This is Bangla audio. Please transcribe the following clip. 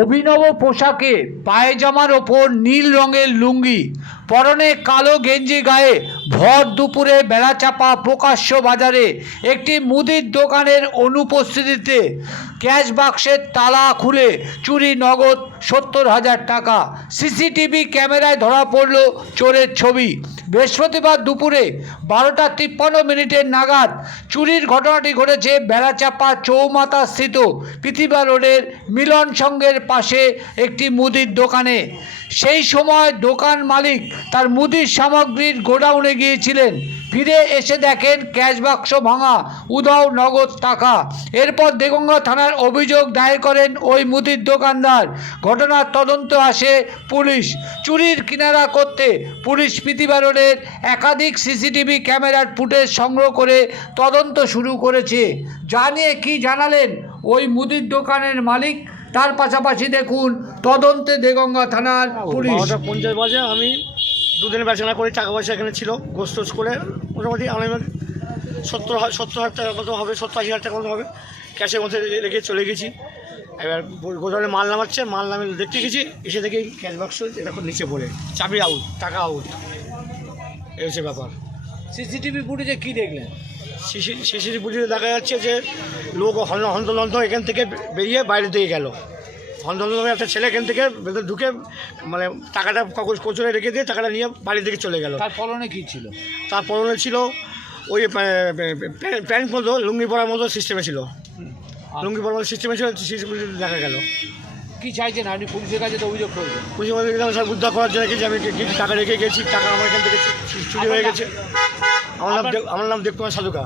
অভিনব পোশাকে পায়জামার ওপর নীল রঙের লুঙ্গি, পরনে কালো গেঞ্জি গায়ে ভর দুপুরে বেড়াচাপা প্রকাশ্য বাজারে একটি মুদির দোকানের অনুপস্থিতিতে ক্যাশ বাক্সের তালা খুলে চুরি নগদ 70,000 টাকা। সিসিটিভি ক্যামেরায় ধরা পড়ল চোরের ছবি। বৃহস্পতিবার দুপুরে 12:53 নাগাদ চুরির ঘটনাটি ঘটেছে বেড়াচাপা চৌমাথা স্থিত পৃথিবী রোডের মিলন সংঘের পাশে একটি মুদির দোকানে। সেই সময় দোকান মালিক তার মুদির সামগ্রীর গোডাউনে গিয়েছিলেন। ফিরে এসে দেখেন ক্যাশ বাক্স ভাঙা, উধাও নগদ টাকা। এরপর দেগঙ্গা থানার অভিযোগ দায়ের করেন ওই মুদির দোকানদার। ঘটনার তদন্ত আসে পুলিশ। চুরির কিনারা করতে পুলিশ পৃথিবী রোডের একাধিক সিসিটিভি ক্যামেরার ফুটেজ সংগ্রহ করে তদন্ত শুরু করেছে। যা নিয়ে কী জানালেন ওই মুদির দোকানের মালিক, তার পাশাপাশি দেখুন তদন্তে দেগঙ্গা থানার পুলিশ। 12:50 বাজে আমি দুদিনের বেচাকেনা করে টাকা পয়সা এখানে ছিল, গোস্টোস করে মোটামুটি আমি 70,000 টাকা মতো হবে, 70-80,000 টাকা মতো হবে ক্যাশের মধ্যে রেখে চলে গেছি। এবার গোদামে মাল নামাচ্ছে, মাল নামে দেখতে গেছি, এসে দেখি ক্যাশ বাক্স এরকম নিচে পড়ে, চাবি আউট, টাকা আউট। এই হচ্ছে ব্যাপার। সিসিটিভি ফুটেজে কী দেখলেন? সিসিটিভি ফুটেজে দেখা যাচ্ছে যে লোক হন্তদন্ত এখান থেকে বেরিয়ে বাইরে দিকে গেল। হন্তদন্ত একটা ছেলে এখান থেকে ভেতরে ঢুকে মানে টাকাটা কোচরে রেখে দিয়ে টাকাটা নিয়ে বাড়ির দিকে চলে গেল। তার পরনে কী ছিল? তার পরনে ছিল ওই প্যান্ট মতো লুঙ্গি পরার মতো সিস্টেমে ছিল, লুঙ্গি পরার মতো সিস্টেমে ছিল, সিসিটিভি দেখা গেল। কী চাইছেন আপনি? পুলিশের কাছে তো অভিযোগ করবেন। পুলিশের মধ্যে সব উদ্ধার করার জন্য গেছি, আমি টাকা রেখে গেছি, টাকা আমার এখান থেকে চুরি হয়ে গেছে। আমার নাম দেবকুমার সাধুকা।